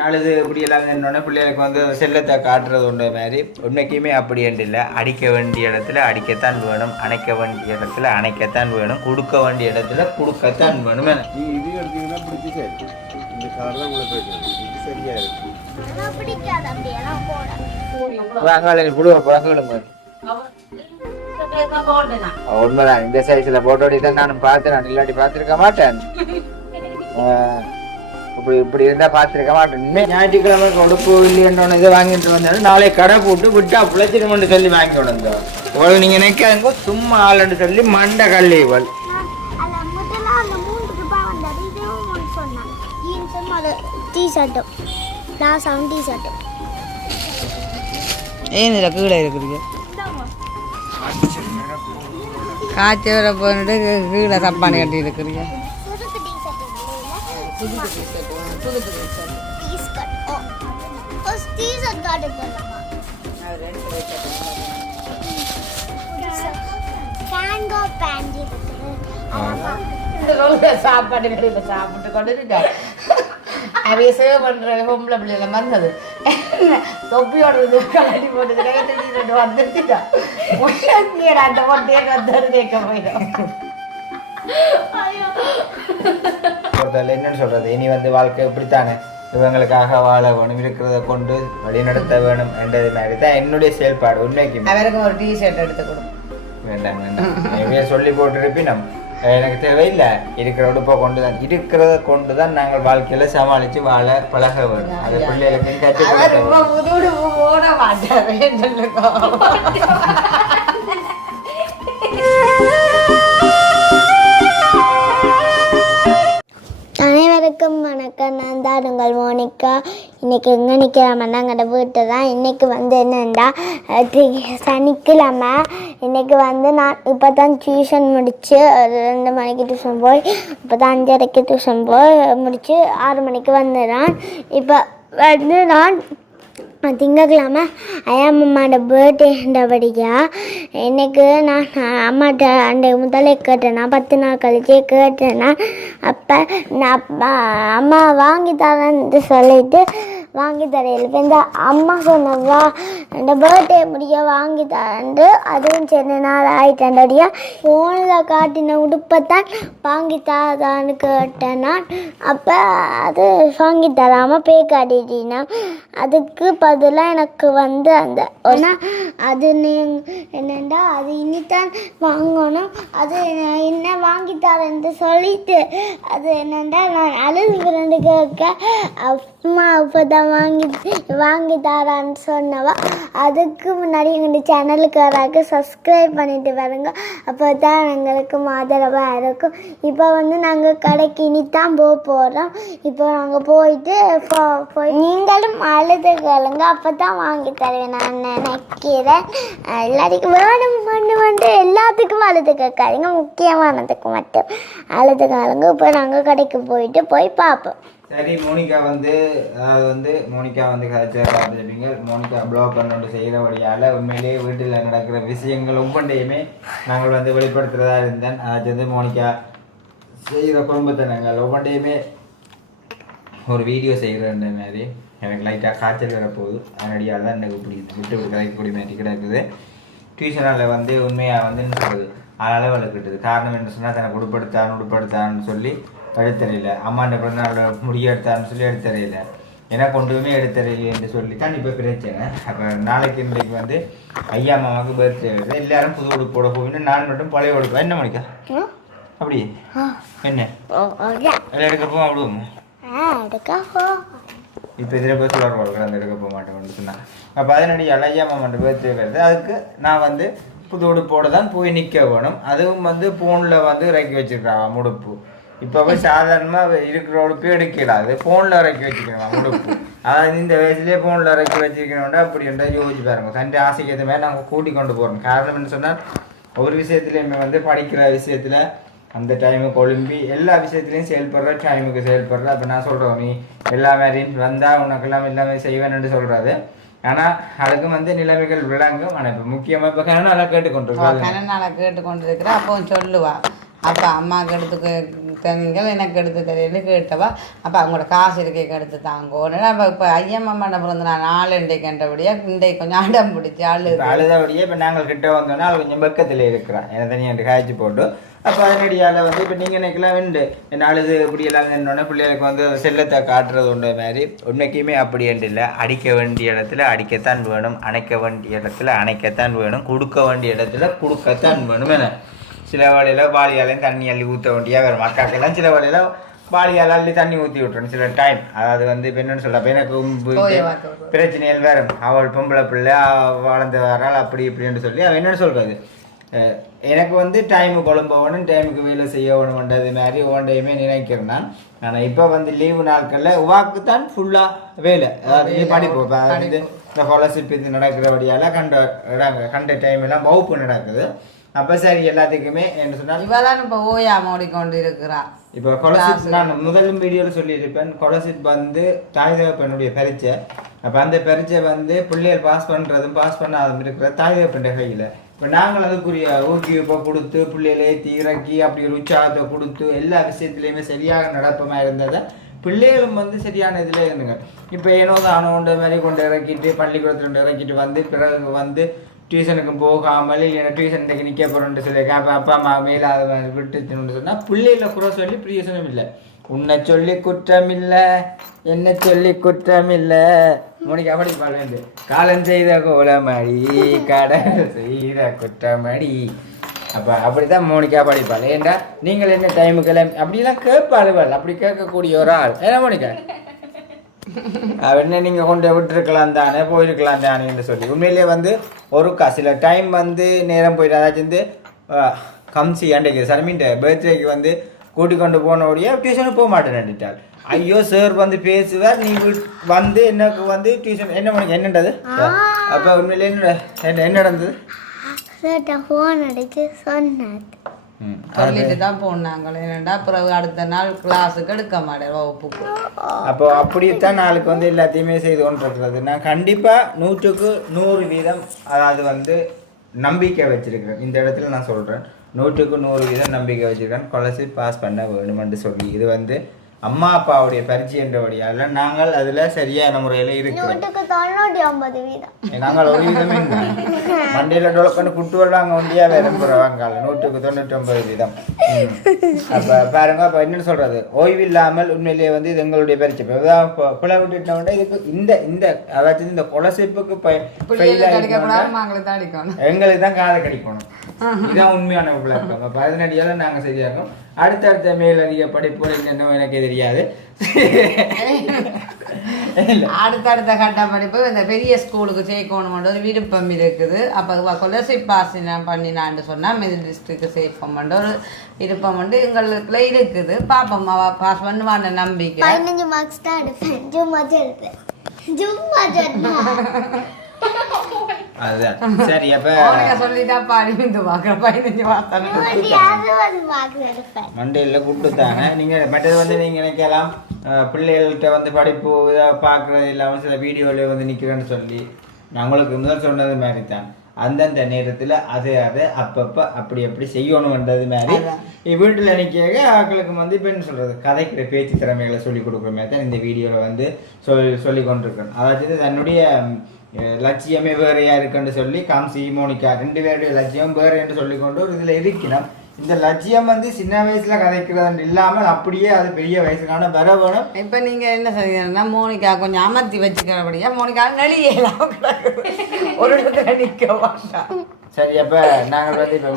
நாளுது இப்படி எல்லாம் என்னோடனே பிள்ளைகளுக்கு வந்து செல்லத்தை காட்டுறது உண்ட மாதிரி உண்மைக்குமே அப்படி என்று இல்லை. அடிக்க வேண்டிய இடத்துல அடிக்கத்தான் வேணும், அணைக்க வேண்டிய இடத்துல அணைக்கத்தான் வேணும், கொடுக்க வேண்டிய இடத்துல கொடுக்கத்தான் வேணும். இது எடுத்தீங்கன்னா பிடிச்சி சரி இந்த கார் தான் உங்களுக்கு பிரச்சனை, இது சரியா இருக்கு. உண்மைதான், இந்த சைஸ்ல போட்டோ தான் நானும் பார்த்தேன், நான் இல்லாட்டி பார்த்துருக்க மாட்டேன். இப்படி இப்படி இருந்தா பார்த்துருக்க மாட்டேன். ஞாயிற்றுக்கிழமை கொடுப்பு இல்லைன்னு இதை வாங்கிட்டு வந்தாலும் நாளை கடை போட்டு விட்டா பிழைச்சிடுமென்று சொல்லி வாங்கி வந்தோம். இவ்வளவு நீங்க நினைக்காங்க சும்மா ஆளுன்னு சொல்லி மண்டை கல்லி இவள் ஏன் இதில் கீழே இருக்கிறீங்க காய்ச்சி வர போட்டு கீழே சப்பானி கட்டி இருக்கிறீங்க. சாப்பாடு கடையில் சாப்பிட்டு கொண்டு அவைய சேவ் பண்ற பொம்பளை பிள்ளைல வந்தது தொப்பியோட கலட்டி போட்டு வந்துட்டா அந்த பொட்டையே வந்து கேட்க போயிடும். என்னன்னு சொல்றது, இனி வந்து வாழ்க்கை இப்படித்தானே, இவங்களுக்காக வாழ வேணும், இருக்கிறத கொண்டு வழிநடத்த வேணும் என்றது மாதிரி தான் என்னுடைய செயல்பாடு. உண்மைக்கு அவருக்கும் ஒரு டிஷர்ட் எடுத்து கொடுக்கும். வேண்டாம் வேண்டாம் சொல்லி போட்டுருப்பினும் எனக்கு தேவையில்லை. இருக்கிற உடுப்பை கொண்டுதான், இருக்கிறத கொண்டுதான் நாங்கள் வாழ்க்கையில சமாளிச்சு வாழ பழக வேணும். அது பிள்ளைகளுக்கு அனைவருக்கும் வணக்கம். நான் தான் உங்கள் மோனிகா. இன்றைக்கி எங்கே நிற்கிறாமன்னா எங்கள்ட வீட்டை தான். இன்றைக்கி வந்து என்னென்னா சனிக்கிழமை. இன்றைக்கி வந்து நான் இப்போ தான் டியூஷன் முடித்து 2 மணிக்கு டியூஷன் போய் இப்போ தான் 5:30க்கு டியூஷன் போய் முடித்து 6 மணிக்கு வந்துடுறான். இப்போ வந்து நான் திங்கக்கிழமை அம்மாவோட பர்த்டேன்றபடியா எனக்கு நான் அம்மாட்ட அன்றைக்கு முதலே கேட்டேன்னா 10 நாள் கழிச்சே கேட்டேன்னா அப்போ நான் அம்மா வாங்கி தரேன்னு சொல்லிட்டு வாங்கி தரையில் இப்போ இந்த அம்மா சொன்னவா இந்த பர்த்டே முடிய வாங்கி தரேன்ட்டு அதுவும் சின்ன நாள் ஆகிட்டேன்டியா ஃபோனில் காட்டின உடுப்பைத்தான் வாங்கி தரான்னு கேட்டேன் நான். அப்போ அது வாங்கி தராமல் பே காட்டிட்டீங்கன்னா அதுக்கு பதிலாக எனக்கு வந்து அந்த ஒன்றா அது என்னென்னா அது இனித்தான் வாங்கணும், அது என்ன வாங்கி தரேன்ட்டு சொல்லிட்டு அது என்னென்னா நான் அழுது கேட்க அம்மா இப்போ தான் வாங்கி தரான்னு சொன்னவா. அதுக்கு முன்னாடி எங்கள் சேனலுக்கு வராக்கு சப்ஸ்கிரைப் பண்ணிட்டு வருங்க, அப்போ தான் எங்களுக்கு ஆதரவாக இருக்கும். இப்போ வந்து நாங்கள் கடைக்கு இனித்தான் போகிறோம். இப்போ நாங்கள் போயிட்டு போய் நீங்களும் அழுது கேளுங்க, அப்போ தான் வாங்கி தருவேன் நான் நினைக்கிறேன். எல்லாத்துக்கும் வேணும் வந்து எல்லாத்துக்கும் அழுது கேட்காதீங்க, முக்கியமானதுக்கு மட்டும் அழுது கேளுங்க. இப்போ நாங்கள் கடைக்கு போயிட்டு போய் பார்ப்போம். சரி, மோனிகா வந்து அதாவது வந்து மோனிகா வந்து கதைச்சா பார்த்துருப்பீங்க. மோனிகா ப்ளாக் பண்ணோண்டு செய்கிறபடியால் உண்மையிலேயே வீட்டில் நடக்கிற விஷயங்கள் ஒவ்வொன்றையுமே நாங்கள் வந்து வெளிப்படுத்துகிறதா இருந்தேன். அதாச்சும் வந்து மோனிகா செய்கிற குடும்பத்தை நாங்கள் ஒவ்வொன்றையுமே ஒரு வீடியோ செய்கிறன்ற மாதிரி எனக்கு லைட்டாக காய்ச்சல் வரப்போகுது. அதனடியால் தான் எனக்கு இப்படி விட்டு கிடைக்கக்கூடிய மாதிரி கிடக்குது. டியூஷனால் வந்து உண்மையாக வந்து என்ன சொல்கிறது அளவு வளர்க்கிட்டது. காரணம் என்ன சொன்னால் தனக்கு உடுப்படுத்தான்னு சொல்லி எடுத்தறியில, அம்மாண்ட பிறநாள் முடிய எடுத்தான்னு சொல்லி எடுத்தறியில, எனக்கு ஒன்றுமே எடுத்தறியில என்று சொல்லி தான் இப்போ பிரச்சனை. அப்போ நாளைக்கு இன்றைக்கு வந்து ஐயா அம்மாவுக்கு பர்த்டே வருது, எல்லாரும் புது உடுப்பு போட போயின்னு நான் மட்டும் பழைய உடுப்பேன். என்ன மணிக்கா அப்படி என்ன எல்லாம் எடுக்க போவோம் அப்படிவோம். இப்போ இதில் போய் சொல்லுவார் போடுற அந்த எடுக்க போக மாட்டேன் சொன்னாங்க. அப்போ அதனுடைய ஐயா அம்மாண்ட பர்த்டே வருது, அதுக்கு நான் வந்து புது உடுப்போடு தான் போய் நிற்க வேணும். அதுவும் வந்து ஃபோனில் வந்து இறக்கி வச்சுருக்காங்க உடுப்பு. இப்போ போய் சாதாரணமாக இருக்கிற உடுப்பு எடுக்கலாது, ஃபோனில் இறக்கி வச்சுக்கணும் உடுப்பு. அதாவது இந்த வயசுலேயே ஃபோனில் இறக்கி வச்சுக்கணும்டா அப்படின்றத யோசிச்சு பாருங்க. தண்டை ஆசைக்கு ஏற்ற மாதிரி நாங்கள் கூட்டி கொண்டு போகிறோம். காரணம் என்ன சொன்னால் ஒரு விஷயத்துலையுமே வந்து படிக்கிற விஷயத்தில் அந்த டைமுக்கு ஒழும்பி எல்லா விஷயத்துலையும் செயல்படுற, டைமுக்கு செயல்படுற. அப்போ நான் சொல்கிறோம் நீ எல்லா மாதிரியும் வந்தால் உனக்கெல்லாம் எல்லாமே செய்வேன்னு சொல்கிறது. ஆனால் அதுக்கு வந்து நிலைமைகள் விளங்கும். ஆனால் இப்போ முக்கியமாக இப்போ கனநாளை கேட்டுக்கொண்டிருக்கிறேன். கனநாளை கேட்டுக்கொண்டிருக்கிறேன். அப்போ சொல்லுவா அப்போ அம்மாவுக்கு எடுத்து நீங்கள் எனக்கு எடுத்து தரேன்னு கேட்டவா அப்போ அவங்களோட காசு இருக்கேக்கு எடுத்து தாங்கோன்னு அப்போ இப்போ ஐயம்மாண்ட பிறந்த நான் 4 இன்றைக்கு கண்டபடியாக இன்றைக்கு கொஞ்சம் அடம் பிடிச்சி அழுதபடியே இப்போ நாங்கள் கிட்ட வந்தோன்னா அது கொஞ்சம் பக்கத்தில் இருக்கிறான் எனக்கு தனியாக காய்ச்சி போட்டு அப்போ அதனடியால் வந்து இப்போ நீங்கள் நினைக்கலாம் வேண்டு என்ன அழுது இப்படியெல்லாம் என்னோடனே பிள்ளைகளுக்கு வந்து செல்லத்தை காட்டுறது உண்ட மாதிரி உண்மைக்குமே அப்படி இல்லை. அடிக்க வேண்டிய இடத்துல அடிக்கத்தான் வேணும், அணைக்க வேண்டிய இடத்துல அணைக்கத்தான் வேணும், கொடுக்க வேண்டிய இடத்துல கொடுக்கத்தான் வேணும். என்ன சில வேளையில் பாலியாலையும் தண்ணி அள்ளி ஊற்ற வேண்டியா வரும். அக்காக்கெல்லாம் சில வேளையில் பாலியால் அள்ளி தண்ணி ஊற்றி விட்டுறணும் சில டைம். அதாவது வந்து இப்போ என்னென்னு சொல்ல அப்போ எனக்கு பிரச்சனைகள் வேறு அவள் பொம்பளை பிள்ளை வளர்ந்து வராள் அப்படி இப்படின்னு சொல்லி அவள் என்னென்னு சொல்கிறது எனக்கு வந்து டைமு குழம்பணும் டைமுக்கு வேலை செய்ய வேணும்ன்றது மாதிரி ஓண்டையுமே நினைக்கிறேன் நான். ஆனால் இப்போ வந்து லீவு நாட்களில் உவாக்கு தான் ஃபுல்லாக வேலை. அதாவது படிப்போம் அதாவது இந்த ஸ்காலர்ஷிப் இது நடக்கிறபடியால் கண்ட டைம் எல்லாம் வகுப்பு நடக்குது. அப்போ சரி எல்லாத்துக்குமே என்ன சொன்னால் இவதான் இப்போ ஓயா மூடிக்கொண்டு இருக்கிறா. இப்போ ஸ்காலர்ஷிப் நான் முதலும் வீடியோவில் சொல்லியிருப்பேன். ஸ்காலர்ஷிப் வந்து தாய் தகப்பனுடைய பரீட்சை. அப்போ அந்த பரீட்சை வந்து பிள்ளைகள் பாஸ் பண்ணுறதும் பாஸ் பண்ணாதும் இருக்கிற தாய் தகப்பன் கையில். இப்போ நாங்கள் அதுக்குரிய ஊக்குவிப்பை கொடுத்து பிள்ளைகளை ஏற்றி இறக்கி அப்படி ஒரு உற்சாகத்தை கொடுத்து எல்லா விஷயத்துலையுமே சரியாக நடப்பமாக இருந்ததை பிள்ளைகளும் வந்து சரியான இதில் இருந்துங்க. இப்போ ஏனோ தானோன்ற மாதிரி கொண்டு இறக்கிட்டு பள்ளிக்கூடத்தில் இறக்கிட்டு வந்து பிறகு வந்து டியூஷனுக்கும் போகாமல் இல்லைன்னா டியூஷனுக்கு நிற்க போகிறோன்ட்டு சொல்லி அப்பா அம்மா மேலே அதை விட்டுச்சுன்னு சொன்னால் பிள்ளைகளை குறை சொல்லி பிரியோசனம் இல்லை. உன்னை சொல்லி குற்றம் இல்லை, என்ன சொல்லி குற்றம் இல்லை. மோனிகா படிப்பாள் வேண்டு காலம் செய்த கோலமடி கடல் செய்த குற்றமடி. அப்போ அப்படி தான் மோனிகா படிப்பாள். ஏண்டா நீங்கள் என்ன டைமுக்கெல்லாம் அப்படிலாம் கேட்பாள். அப்படி கேட்கக்கூடிய ஒரு ஆள் ஏன்னா மோனிகா என்ன நீங்கள் கொண்டு விட்டுருக்கலாம் தானே போயிருக்கலாம் தானேன்னு சொல்லி உண்மையிலே வந்து ஒருக்கா சில டைம் வந்து நேரம் போயிட்டு அதாச்சும் வந்து கம்சி அன்றைக்கு சர்மின்ட்ட பர்த்டேக்கு வந்து கூட்டிக் கொண்டு போனோடைய டியூஷனுக்கு போக மாட்டேன்னுட்டாள். ஐயோ சார் வந்து பேசுவார் நீ வந்து எனக்கு வந்து டியூஷன் என்ன மணிக்கு என்னன்றது. அப்போ உண்மையிலே என்ன நடந்தது ஃபோன் அடிச்சு சொன்னது சொல்லிட்டு தான் போனாங்க. என்னடா பிறகு அடுத்த நாள் கிளாஸுக்கு எடுக்க மாட்டேன் வகுப்புக்கு. அப்போ அப்படித்தான் நாளுக்கு வந்து எல்லாத்தையுமே செய்து கொண்டிருக்கிறது. நான் கண்டிப்பாக 100க்கு 100% அதாவது வந்து நம்பிக்கை வச்சிருக்கிறேன். இந்த இடத்துல நான் சொல்கிறேன் 100க்கு 100% நம்பிக்கை வச்சிருக்கேன். ஸ்காலர்ஷிப் பாஸ் பண்ண வேணுமென்று சொல்லி இது வந்து அம்மா அப்பாவுடைய பரிச்சயன்றபடியால் நாங்கள் அதில் சரியான முறையில் இருக்கிறோம். நாங்கள் ஒரு விதமே மண்டையில் டொலக்கண்டு குட்டு வருவாங்க ஒண்டியா வேற போகிறவாங்க 100க்கு 99%. அப்போ பாருங்க அப்போ என்னென்னு சொல்கிறது ஓய்வு இல்லாமல் உண்மையிலேயே வந்து இது எங்களுடைய பரிச்சை. இப்போ பிள்ளை விட்டுட்டோம்னா இதுக்கு இந்த அதாச்சும் இந்த ஸ்காலர்ஷிப்புக்கு எங்களுக்கு தான் காதை கடிக்கணும். இதுதான் உண்மையான விளக்கம். அப்போ அதனடியால் நாங்கள் சரியாகும். அடுத்தடுத்த மேலதிக படிப்புகள் என்னென்ன எனக்கு தெரியாது. அடுத்தடுத்த கட்ட படிப்பு இந்த பெரிய ஸ்கூலுக்கு சேர்க்கணுமென்ற ஒரு விருப்பம் இருக்குது. அப்போ ஸ்காலர்ஷிப் பாஸ் பண்ணினான்னு சொன்னால் மிடில் டிஸ்ட்ரிக்ட் சேர்ப்போம்ன்ற ஒரு விருப்பம் வந்து எங்களுக்குள்ள இருக்குது. பாப்போம் பாஸ் பண்ணுவான நம்பிக்கை. 15 மார்க்ஸ் தான் எடுப்பேன். அதுதான் சரி. அப்போ சொல்லிட்டா பாடி வந்து பார்க்குறேன் 15 மண்டையில் கூப்பிட்டுத்தானே நீங்கள் மற்றது வந்து நீங்கள் நினைக்கலாம் பிள்ளைகள்கிட்ட வந்து படிப்பு இதாக பார்க்குறது இல்லாமல் சில வீடியோவில் வந்து நிற்கிறேன்னு சொல்லி நான் உங்களுக்கு முதல் சொன்னது மாதிரி தான் அந்தந்த நேரத்தில் அது அப்பப்போ அப்படி செய்யணுன்றது மாதிரி வீட்டில் நிற்க ஆக்களுக்கு வந்து இப்போ என்ன சொல்கிறது கதைக்கிற பேச்சு திறமைகளை சொல்லிக் கொடுக்குற மாதிரி தான் இந்த வீடியோவில் வந்து சொல்லி கொண்டிருக்கேன். அதாவது தன்னுடைய லட்சியமே வேறையா இருக்குன்னு சொல்லி காம்சி மோனிகா 2 பேருடைய லட்சியம் வேறு என்று சொல்லிக்கொண்டு ஒரு இதில் இருக்கணும். இந்த லட்சியம் வந்து சின்ன வயசுல கதைக்கிறது இல்லாமல் அப்படியே அது பெரிய வயசுக்கான வர வேணும். இப்போ நீங்கள் என்ன செய்யணும்னா மோனிகா கொஞ்சம் அமர்த்தி வச்சுக்கிறபடியா மோனிகா நெளியலாம் ஒரு இடத்துல நிற்க மாட்டான். சரி அப்போ நாங்கள் வந்து இப்போ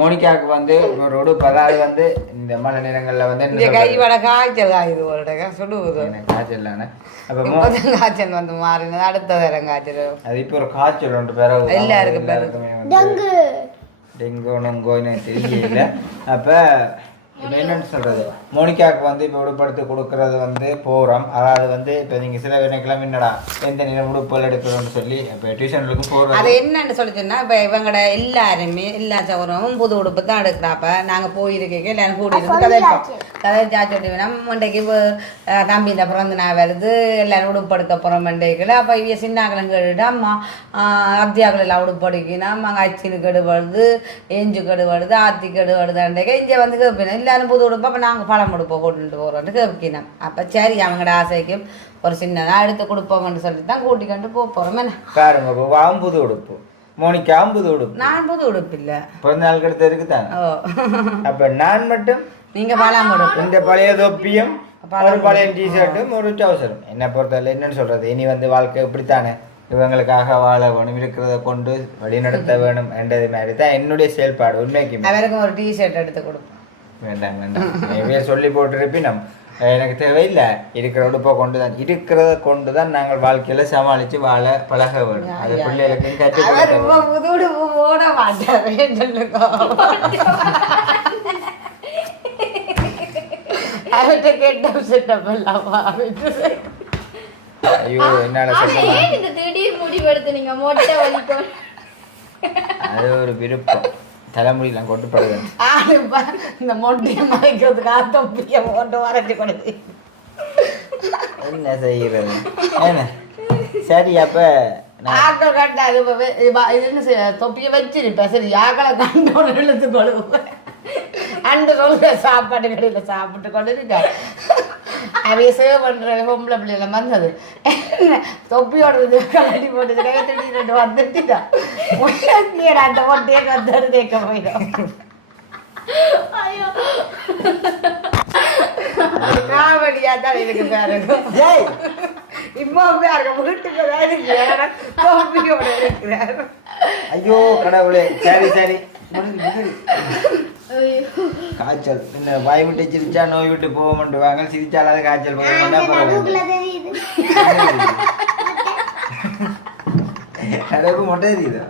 மோனிகாவுக்கு வந்து ஒரு உடுப்பு அதாவது வந்து இந்த மழை நேரங்களில் வந்து கையோட காய்ச்சல் ஆகுது ஒரு இடம் சுடுவது காய்ச்சல் அப்போ காய்ச்சல் வந்து மாறினது அடுத்த நேரம் காய்ச்சல் அது இப்போ ஒரு காய்ச்சல் ஒன்று பேர எல்லாருக்குமே டெங்கு நொங்கோன்னு தெரியல. அப்போ இப்போ என்னென்னு சொல்கிறது மோனிகாவுக்கு வந்து இப்போ உடுப்படுத்து கொடுக்கறது வந்து போகிறோம். அதாவது வந்து இப்போ நீங்கள் சில வேலைக்கெல்லாம் என்னடா எந்த நேரம் உடுப்புகள் எடுக்கணும்னு சொல்லி இப்போ டியூஷனுக்கும் போகிறோம். அது என்னன்னு சொல்லிச்சுன்னா இப்போ இவங்களோட எல்லாருமே எல்லா சவரமும் புது உடுப்பு தான் எடுக்கிறாப்ப நாங்கள் போயிருக்கேன் எல்லாரும் கூட்டிட்டு கதைச்சா சொல்லி வேணும் இன்றைக்கு தம்பிஇந்த பிறந்த நான் வருது எல்லாரும் உடுப்படுக்க போகிறோம் மண்டைகள் அப்போ இவ சின்னாக்களும் கேட்டுட்டு அம்மா அத்தியாக்கள் எல்லாம் உடுப்படுக்கினா அம்மாங்க அச்சினு கெடுபடுது எஞ்சு கெடுபடுது ஆத்தி கெடுபடுதாண்டே இங்கே வந்து கேட்பினோம் எல்லாரும் புது உடுப்போம் அப்போ நாங்கள் பழம் உடுப்போம் கொண்டுட்டு போகிறோன்ட்டு கேட்பினோம் அப்போ சரி அவங்களோட ஆசைக்கும் ஒரு சின்னதாக எடுத்து கொடுப்போம்னு சொல்லிட்டு தான் கூட்டிக்கொண்டு போகிறோம் என்ன பாருங்க வாவும் புது உடுப்பு மோனிக்காவும் புது உடுப்பு நான் புது உடுப்பு இல்லை பிறந்த நாள் கிட்ட இருக்குதாங்க ஓ அப்ப நான் மட்டும் நீங்கள் பழம் உடுப்பு இந்த பழைய தொப்பியும் ஒரு பழைய டிஷர்ட்டும் ஒரு டவுசரும் என்ன பொறுத்தவரை என்னன்னு சொல்றது இனி வந்து வாழ்க்கை இப்படித்தானே இவங்களுக்காக வாழ வேணும் இருக்கிறத கொண்டு வழிநடத்த வேணும் என்றது மாதிரி தான் என்னுடைய செயல்பாடு உண்மைக்கு அவருக்கும் ஒரு டிஷர்ட் எடுத்து கொடுப்போம் வேண்டாம் வேண்டாம் சொல்லி போட்டுருப்பினும் எனக்கு தேவையில்லை இருக்கிற உடுப்பை கொண்டு தான் நாங்கள் வாழ்க்கையில சமாளிச்சு வாழ பழக வேணும் அது பிள்ளைகளுக்கும் கற்றுக் புது உடுப்பு போட மாட்டாரு அவர்கிட்ட கேட்ட செட்டப் இல்லாமா ஐயோ என்னால இந்த திடீர் முடிவெடுத்து நீங்க மொட்டை வலிக்கும் அது ஒரு விருப்பம் தலைமுடியெல்லாம் கொட்டுப்படுது இந்த மொட்டையை மறைக்கிறதுக்காக தொப்பிய போட்டு வரைச்சி கொடுத்து என்ன செய்யறது என்ன சரி அப்ப ஆக்கள் கண்டாரு தொப்பியை வச்சிருப்பேன் சரி ஆக்களை கண்டோட இழுத்து கொடுப்பேன் அண்டு சொல்ற சாப்பாடு கடையில் சாப்பிட்டு கொண்டு இருக்கா அவைய சேவ் பண்ற பொம்பளை பிள்ளைல வந்தது தொப்பியோட கலட்டி போட்டு திடீர்னு வந்துட்டுட்டா அந்த ஒட்டையே கத்தாரு தேக்க போயிடும் காவடியா தான் இருக்கு பாருங்க இப்போ பாருங்க வீட்டுக்கு வேலைக்கு தொப்பியோட இருக்கிறாரு ஐயோ கடவுளே சரி சரி காய்ச்சல் என்ன வாய் விட்டு சிரிச்சா நோய் விட்டு போக மாட்டுவாங்க சிரிச்சாலாத காய்ச்சல் போக கடவுளுக்கு மொட்டை தெரியுதா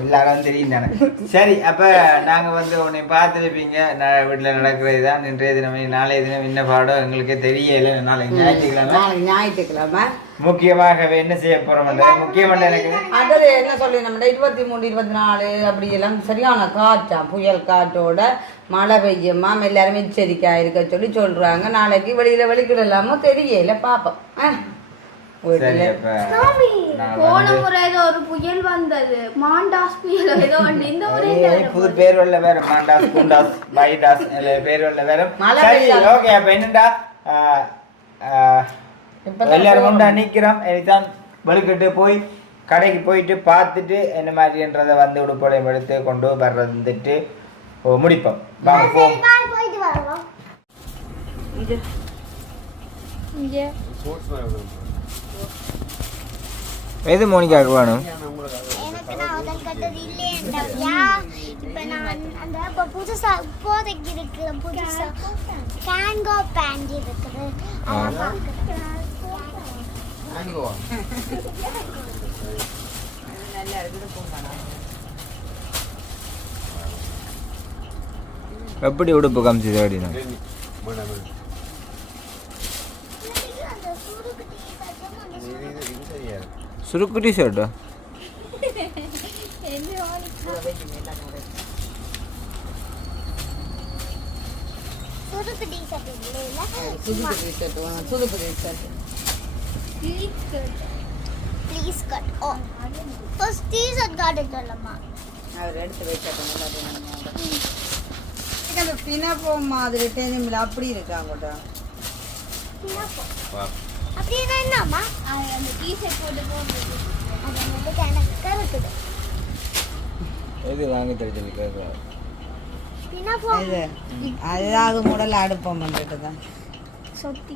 எல்லாரும் தெரியும் தானே சரி அப்ப நாங்க வந்து உன்னை பார்த்துருப்பீங்க நான் வீட்டுல நடக்கிறது தான் இன்றைய தினமே நாளைய தினம் என்ன பாடம் எங்களுக்கே தெரியல நாளைக்கு ஞாயிற்றுக்கிழமை முக்கியமாகவே என்ன செய்ய போறோம் முக்கியமான எனக்கு அடுத்தது என்ன சொல்லி நம்ம 23, 24 அப்படி எல்லாம் சரியான காற்றா புயல் காற்றோட மழை பெய்யுமா எல்லாருமே எச்சரிக்கையா இருக்க சொல்லி சொல்றாங்க நாளைக்கு வெளிக்கிடலாமோ தெரியல பாப்போம் போன முறை ஏதோ ஒரு புயல் வந்தது மாண்டாஸ் புயல் ஏதோ இந்த முறை புது பேர் உள்ள வேற மாண்டாஸ் குண்டாஸ் பைடாஸ் பேர் உள்ள வேற சரி ஓகே அப்ப என்னடா எல்லாரும் கொண்டு நிக்கிறோம் இதுதான் வெளிக்கிட்டு போய் கடைக்கு போயிட்டு பார்த்துட்டு என்ன மாதிரின்றதை வந்து உடுப்படையும் எடுத்து கொண்டு வர்றதுட்டு முடிப்போம் எது மோனிகாவுக்கு வேணும் எனக்கு நான் முதல் கட்டது இல்லையா இப்போ நான் அந்த புதுசா இப்போதைக்கு இருக்கிற புதுசா கேங்கோ பேண்ட் இருக்குது எப்படி உடுப்பு காமிச்சது அப்படின்னா சுருக்கு டிஷர்ட்டா please cut oh first T-shirt காட்டுறலம்மா அவர் எடுத்து வைக்கட்டும் இந்த பினப்போ மாதிரி டெனிம்ல அப்படி இருக்காங்கடா அப்படின்னா என்னம்மா அந்த டீ-ஷர்ட் போட்டு போடுறது அது வந்து கணக்கா இருக்குது எது வாங்கி தெரிஞ்சது கேட்குறேன் பினப்போ இது அதாவது முடல அடுப்பம் பண்ணிட்டு தான் சொத்தி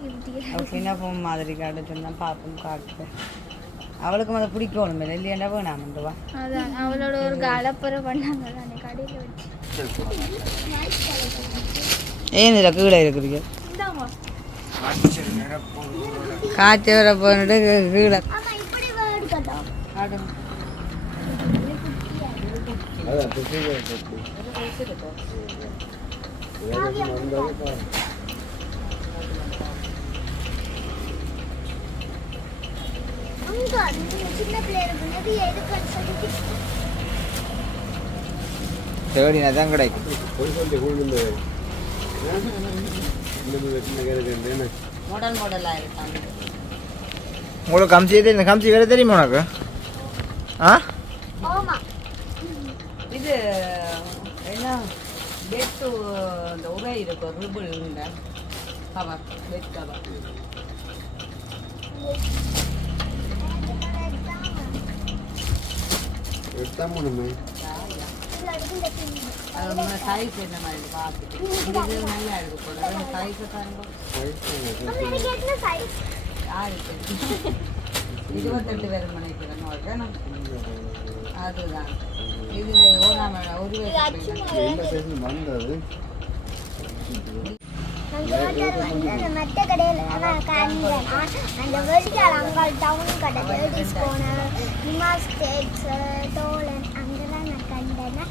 பினப்போ மாதிரி காட்டுச்சுன்னா பார்ப்போம் காட்டுறேன் அவளுக்கும் அதை பிடிக்கணும் இல்லை இல்லையாண்டா வேணாமண்டுவா அதான் அவளோட ஒரு கலப்பறை பண்ணாங்க அந்த கடையில் வச்சு ஏன் இதில் கீழே இருக்குதுங்க காய்ச்சி வர போட்டு கீழே ஆமா இப்படி வேர்டு கட்டா அங்க சின்ன பிள்ளைகளுக்கு நிறைய இருக்குன்னு சொல்லிட்டு தேடினா தான் கிடைக்கும். போய் சொல்லி கொண்டு இந்த மாடலாக இருக்காங்க. உங்களுக்கு கம்சி இந்த கம்சி வேறு தெரியுமா உனக்கு? ஆ ஆமா இது என்ன பெட்டு இந்த உரை இருக்கும் ரிபிள் இந்த கவர் பெட் கவர். எடுத்தாம நம்ம அது வந்து சைஸ் என்ன மாதிரி பார்த்துட்டு இது நல்லா இருக்கு போல. அது சைஸை தாங்க யாருக்கு 28 பேர் நினைக்கிறேன். அதுதான் இது ஒரு வயசு வந்தது மற்ற கடையில் அந்த வெளிக்கால அங்கே டவுன் கடை லேடிஸ் போனேன் நிமாஸ்டேக்ஸ் டோலன் அங்கெல்லாம் நான் கண்டேன்னா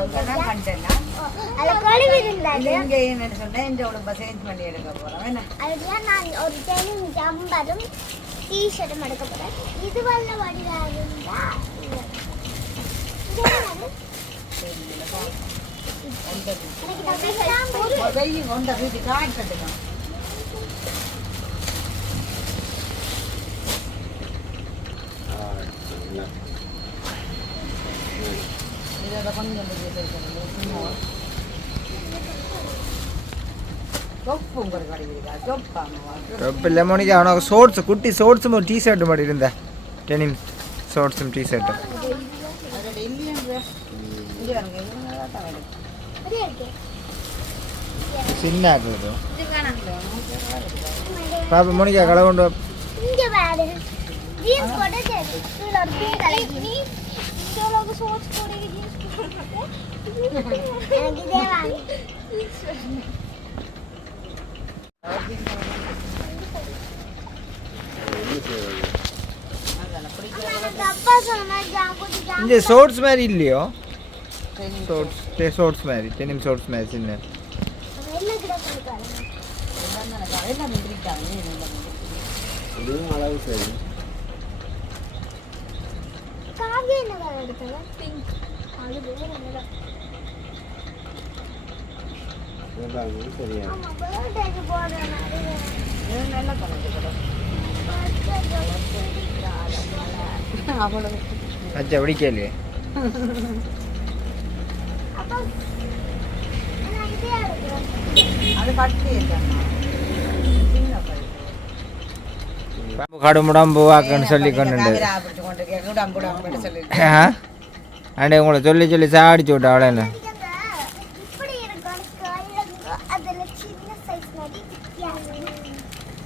அங்கதான் கண்டேன்னா அதில் கழுவி இருந்தது இங்கே என்ன சொன்னேன் இந்த உடம்பை சேஞ்ச் பண்ணி எடுக்க போகிறேன். அதுதான் நான் ஒரு டெனிம் ஜம்பரும் டிஷர்ட்டும் எடுக்க போகிறேன். இது வல்ல வடிவாக இருந்தா கொண்ட வீட்டு காட் கட்டுதான் இதோட கொஞ்சம் சொப்பு உங்களுக்கு கிடைக்கிறீங்க சொப்பாங்க. இப்போ இல்லை மோனிகா உனக்கு ஷோர்ட்ஸ் குட்டி ஷோர்ட்ஸும் ஒரு டிஷர்ட்டு மாதிரி இருந்த டெனிம் ஷோர்ட்ஸும் டிஷர்ட்டும் அதோட இல்லையன்ற இங்கே வருங்க தான் வேணும். சின்ன ஆக்குது பாப்பா மோனிகா களை கொண்டு வா. இங்க பாரு ஜீன்ஸ் போட்டு சரி கீழ ஒரு பிங்க் கலர் ஜீன்ஸ் இங்க ஷார்ட்ஸ் போட்டு ஜீன்ஸ் போட்டு எனக்கு இதே வாங்கி அப்பா சொன்ன ஜாம்பூட்டி இந்த ஷோர்ட்ஸ் மாதிரி இல்லையோ ஷோர்ட்ஸ் மாதிரி டெனிம் ஷோர்ட்ஸ் மாதிரி சின்ன என்ன கிடக்குது எல்லாம் நின்றுட்டாங்க. இதுவும் அளவு சரி காவிய என்ன கலர் எடுத்தது பிங்க் அது வேற என்ன வேண்டாம் சரியா ஆமா பர்த்டேக்கு போடுறேன் இது நல்லா கலந்து அவ்வளோ அச்சா பிடிக்கலையே அப்பா நான் இதே எடுக்கிறேன் அது பட்டு சின்ன பையன் கடுமுடம்பு வாக்குன்னு சொல்லி கொண்டு அண்டே உங்களை சொல்லி சொல்லி சாடிச்சு விட்டா அவ்வளோ என்ன இப்படி இருக்கும் கையில அதுல சின்ன சைஸ் மாதிரி வித்தியாசம்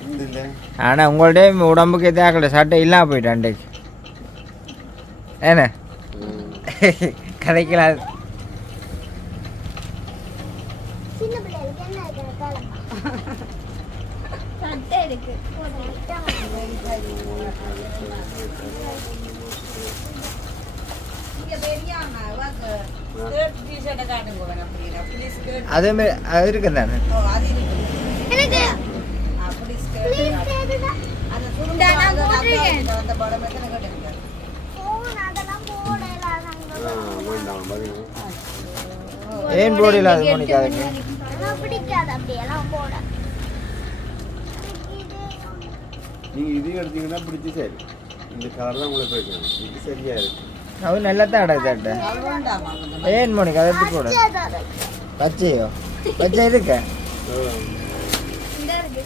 இந்த இல்லை ஆனால் உங்கள்கிட்ட உடம்புக்கு தேக்கல சட்டை இல்லாமல் போயிட்டு அண்டைக்கு ஏண்ணே கதைக்கலாம் சின்ன பிள்ளைகளுக்கு என்ன இருக்கிற காலம் சட்டை இருக்கு அதேமாரி அது இருக்குது தானே எனக்கு போன் அதெல்லாம் போடலாம் வேண்டாம் பாருங்க ஏன் போடல அது மோனிகா அதுக்கு அதெல்லாம் பிடிக்காது அப்படியெல்லாம் போட நீங்கள் இதையும் எடுத்தீங்கன்னா பிடிச்சி சரி இந்த கலர் தான் உங்களை போய்க்கணும் இது சரியா இருக்கு அது நல்லா தான் அடக்கு சட்டை ஏன் மோனிகா அதை எடுத்து போட பச்சையோ பச்சை இருக்க இந்த இருக்கு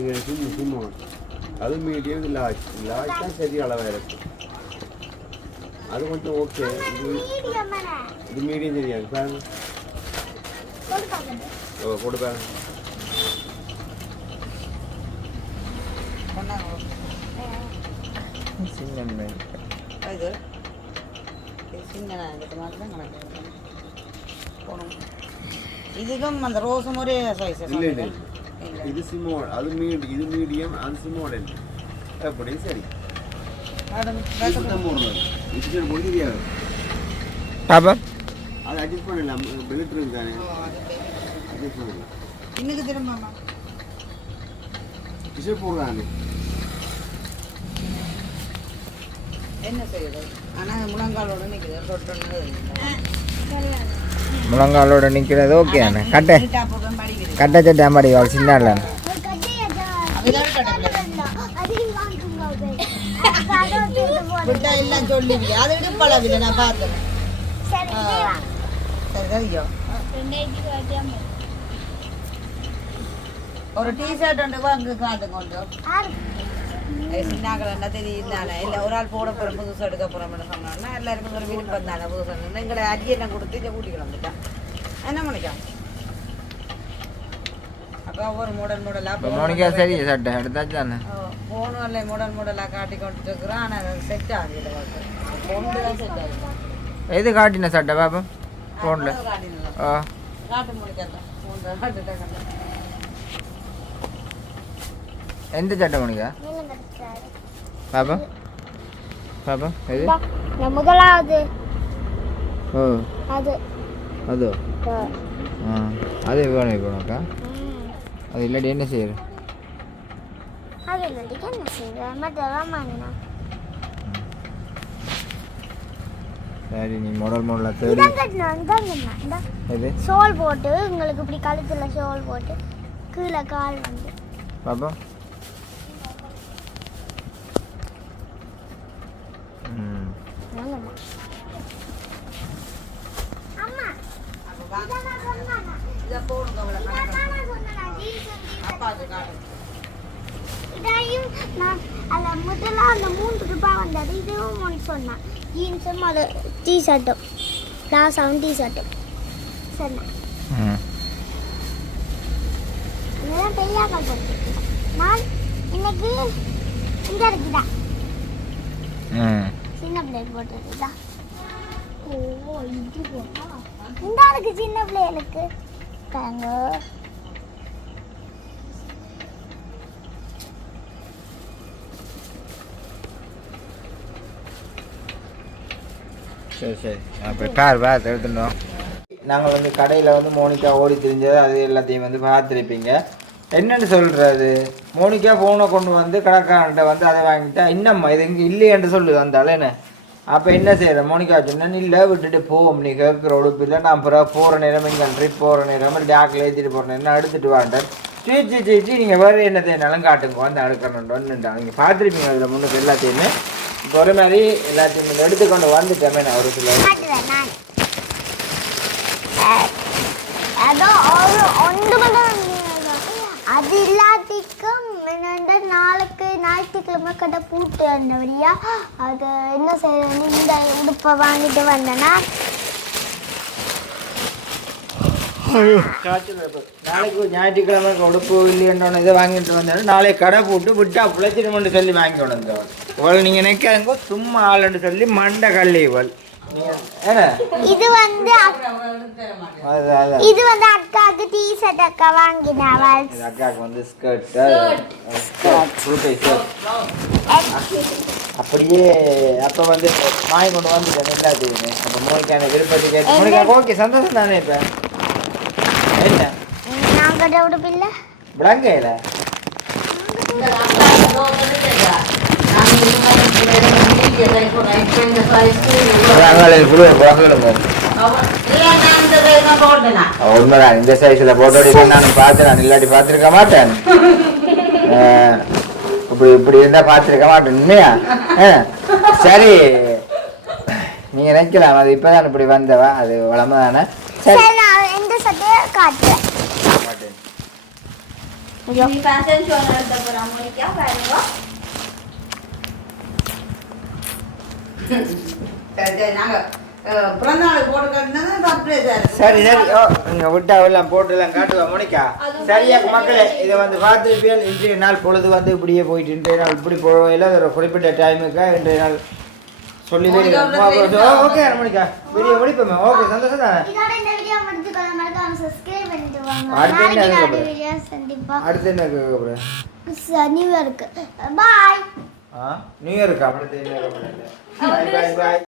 இது சும்மா சும்மா அது மீடியம் லார்ஜ் லார்ஜ் தான் சரி அளவாக இருக்கு அது கொஞ்சம் ஓகே மீடியம் இது மீடியம் தெரியாது பாருங்க கொடுப்பாங்க ஓ போட்டு பாருங்க சின்ன இதுக்கும் அந்த ரோஸும் ஒரே சைஸ் இல்லை இல்லை இது சிமோல் அது இது மீடியம் அது சிமோடல் அப்படி சரி இது போட்டு தெரியாது பாப்பா அது அட்ஜஸ்ட் பண்ணலாம் பெல்ட் இருக்கு தானே அட்ஜஸ்ட் பண்ணலாம் இன்னைக்கு திரும்ப டிஷர்ட் போடுறாங்க என்ன செய்யுது ஆனால் முழங்காலோட நிற்குது தொட்டு முழங்காலோட நிற்கிறது ஓகே அண்ணே கட்டை கட்டை சட்டை மாதிரி அவள் சின்ன இல்லை எல்லாம் சொல்லிவியா அதை இடுப்பளவில் நான் பார்த்தேன் சரியா ஒரு டிஷர்ட் ஒன்று வாங்க காட்டுங்க கொஞ்சம் சின்னாக்கள் என்ன தெரியும் தானே இல்லை ஒரு ஆள் போட போகிறோம் புதுசு எடுக்க போகிறோம்னு சொன்னோன்னா எல்லாருக்கும் ஒரு விருப்பம் தானே புதுசு எங்களை அடியை கொடுத்து இதை கூட்டிக்கலாம் வந்துட்டான் என்ன பண்ணிக்கலாம் அக்கா ஒரு மாடலாக மோனிகா சரி சட்டை எடுத்தாச்சு தானே ஃபோனும் இல்லை மாடலாக காட்டி கொண்டு இருக்கிறோம் ஆனால் அது செட் ஆகுது ஃபோனு தான் செட் ஆகுது எது காட்டின சட்டை பாப்பா ஃபோனில் ஓ காட்டு முடிக்காதான் ஃபோனில் காட்டுட்டேன் எந்த சட்டை மோனிகா பாப்பா பாப்பா எது முதலாவது ஓ அது அதோ அது வேணும் இப்போனாக்கா அது இல்லாட்டி என்ன செய்யுது அது இல்லாட்டி என்ன செய்வேன் மற்றெல்லாம் மண்ணா சரி நீ மாடலாக தேடி எது ஷோல் போட்டு உங்களுக்கு இப்படி கழுத்தில் ஷோல் போட்டு கீழே கால் வந்து பாப்பா இதையும் நான் அதில் முதல்ல அந்த 3 ரூபாய் வந்தது இதுவும் ஒன்று சொன்னேன் ஜீன்ஸும் அது டிஷர்ட்டும் பிளாஸாவும் டிஷர்ட்டும் சொன்னேன் இதெல்லாம் பெரியாக்கள் போட்டு நான் இன்னைக்கு இங்கே இருக்குதா சின்ன பிள்ளைக்கு போட்டுருக்குதா ஓ இது போட்டா இந்த இருக்கு சின்ன பிள்ளைகளுக்கு தாங்க சரி சரி அப்போ கார் பார்த்து எடுத்துட்டோம் நாங்கள் வந்து கடையில் வந்து மோனிகா ஓடி தெரிஞ்சது அது எல்லாத்தையும் வந்து பார்த்துருப்பீங்க என்னென்னு சொல்கிறது மோனிகா ஃபோனை கொண்டு வந்து கடைக்காரன்ட்ட வந்து அதை வாங்கிட்டா இன்னம்மா இது இங்கே இல்லையென்று சொல்லுது அந்த என்ன அப்போ என்ன செய்யற மோனிகா சொன்னேன் இல்லை விட்டுட்டு போவோம் நீ கேட்குற உடுப்பு இல்லை நான் அப்புறம் போகிற நேரம் இங்கே ட்ரிப் போகிற நேரம் டாக்கில் ஏற்றிட்டு போகிற நேரம் எடுத்துகிட்டு வாண்டேன் சீச்சி நீங்கள் வேறு என்ன தேனாலும் காட்டுங்க வந்து அடுக்கணுன்ட்டாங்க நீங்கள் பார்த்துருப்பீங்க அதில் முன்னுக்கு எல்லாத்தையுமே இப்போ ஒரு மாதிரி எல்லாத்தையும் எடுத்துக்கொண்டு வந்துட்டேன் நான் ஒரு சில அது இல்லாட்டிக்கும் நாளைக்கு ஞாயிற்றுக்கிழமை கடை பூட்டு வந்தபடியா அது என்ன செய்யணும் இந்த உடுப்பை வாங்கிட்டு வந்தேன்னா நாளைக்கு ஞாயிற்றுக்கிழமை உடுப்பு இல்லையன்றோன்னு இதை வாங்கிட்டு வந்தேன் நாளைக்கு கடை போட்டு விட்டா பிழைச்சிடுமென்று சொல்லி வாங்கி வந்தவள் இவள் நீங்கள் நினைக்காதுங்க சும்மா ஆளுன்னு சொல்லி மண்டை கல்லி இவள் இது வந்து அக்காவுக்கு டிஷர்ட் அக்கா வாங்கினாவள் அக்காவுக்கு வந்து ஸ்கர்ட் அப்படியே அப்போ வந்து வாங்கி கொண்டு வந்துட்டேன் எல்லாத்தையுமே அப்போ மோனிக்கான விருப்பத்துக்கு கேட்டு மோனிக்கா ஓகே சந்தோஷம் தானே இப்போ என்ன நான் கடை விடுப்பில்ல விளங்கையில உண்மைதான் இந்த சைஸ்ல போட்டோ நான் பார்த்தேன் இல்லாட்டி பார்த்துருக்க மாட்டேன் இப்படி இப்படி இருந்தா பார்த்துருக்க மாட்டேன் உண்மையா சரி நீங்க நினைக்கலாம் அது இப்பதான் இப்படி வந்தவா அது வளமை தானே சரி எந்த சட்டையை காட்டுறேன் சரி சரி ஓ நீங்க விட்டா எல்லாம் போட்டு எல்லாம் காட்டுவா மோனிகா சரியா மக்களே இதை வந்து பார்த்துருப்பீர்கள் இன்றைய நாள் பொழுது வந்து இப்படியே போயிட்டு இன்றைய நாள் இப்படி போகல ஒரு குறிப்பிட்ட டைமுக்கா இன்றைய நாள் சொல்லி ஓகே மோனிகா வீடியோ முடிப்போமே ஓகே சந்தோஷம் தானே அடுத்து என்ன நியூ இயருக்கு பாய் நியூ இயருக்கு அடுத்து என்ன பாய் பாய்